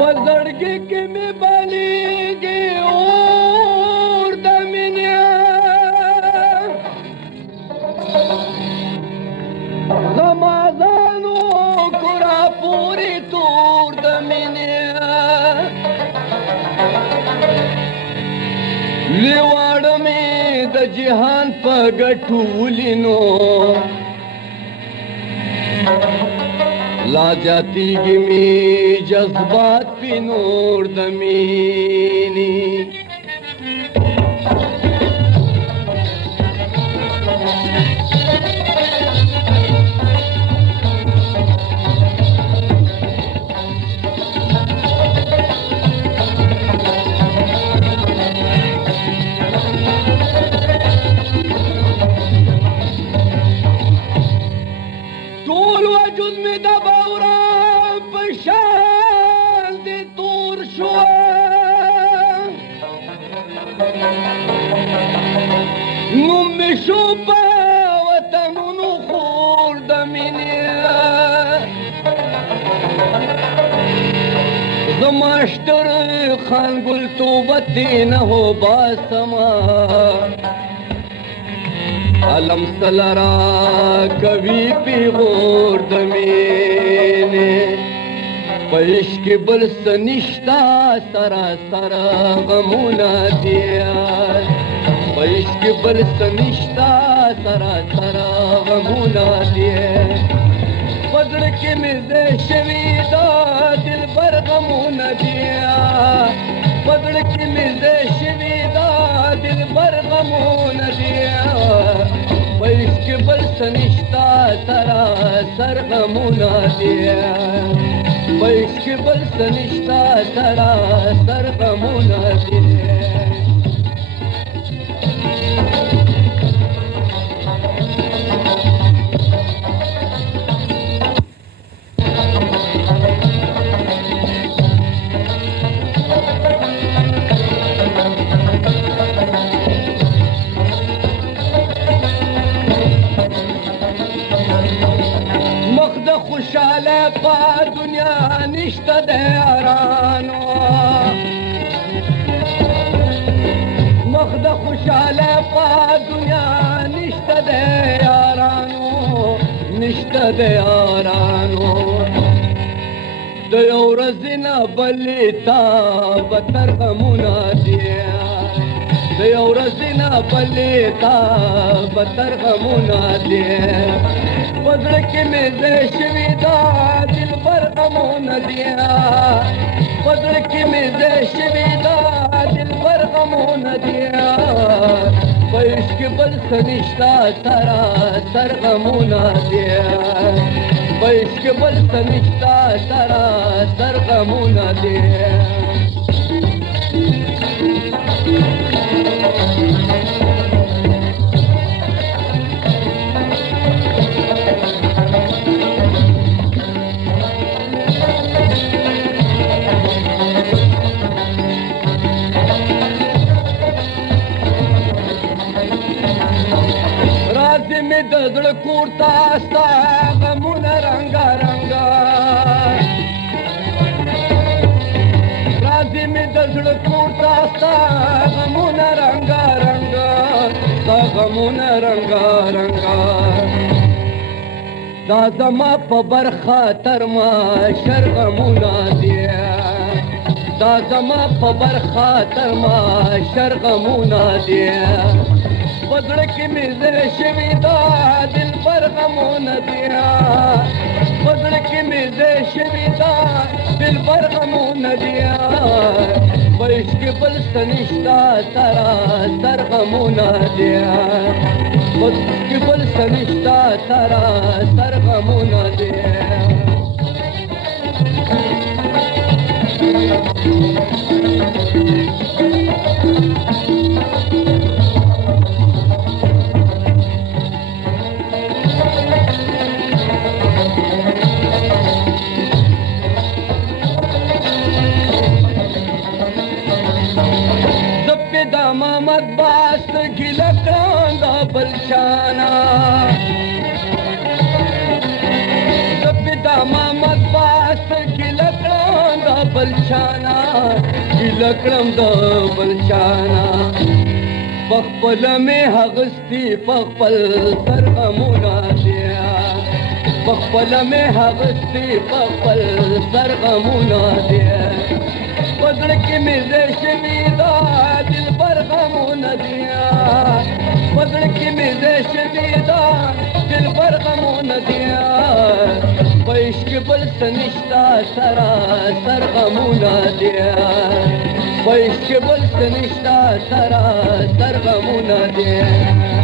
पजड़गी के में बलीगी और दमिनिया रमाजानो कुरा पूरी तूर दमिनिया लिवाड़ में द जिहान पगटूलिनो ला जाती गिमी जज्बात पी नूर दमीनी طول وجود مدبورة بشان دي طور شوى نم شوبة وتنون خور دمينيا زماشتر خان قلتو بطينه باسما علم سلرا کبھی پیغور دمینے پیشک بل سنشتا سرا سرا غمونا دیا پیشک بل سنشتا سرا سرا غمونا دیا بدر کی مزے شویدا دل بر غمونا دیا بدر کی مزے شویدا دل بر غمونا دیا پیشک بل سنشتا سرا سر غمونا دیا پیشک بل سنشتا سرا سر غمونا دیا خوشاله پا دنیا نشته د یارانو مخ د خوشاله پا دنیا نشته د یارانو نشته د یارانو د یو ورځ نه بلې تا بتر غمونه دي د یو ورځ نه بلې تا بتر غمونه دي پزړه کې مې زه شوي دا دل بر غمونه دیا پزړه کې مې زه شوي دا دل بر غمونه دیا په عشق بل څه نشته سرا سر غمونه دیا په عشق بل څه نشته سرا سر غمونه دیا د زړه کور ته ستا غمونه رنګا رنګا راځي مې د زړه کور ته ستا غمونه رنګا رنګا ستا غمونه رنګا رنګا دا زما په برخه تر ما شر غمونه دي دا زما په برخه تر ما شر غمونه دي پزړه کې مې زه شوي دا دل پر غمونه دیا پزړه کې مې زه شوي دا دل پر غمونه دیا په عشق بل څه نشته سرا سر غمونه دیا په عشق بل څه نشته سرا سر غمونه دیا محمد باست ګیله کړم دا بل چانا بلچانا لکړم د بلچانا بخپل می هغستی بخپل سرغمونه دیا بخپل می هغستی بخپل سرغمونه دیا بدل کې می زشمی دا دل پر غمونه دیا بدل کې می زشمی دا دل پر غمونه دیا عشق بل سنشتا سرا سرغمونه دیا عشق بل سنشتا سرا سرغمونه دیا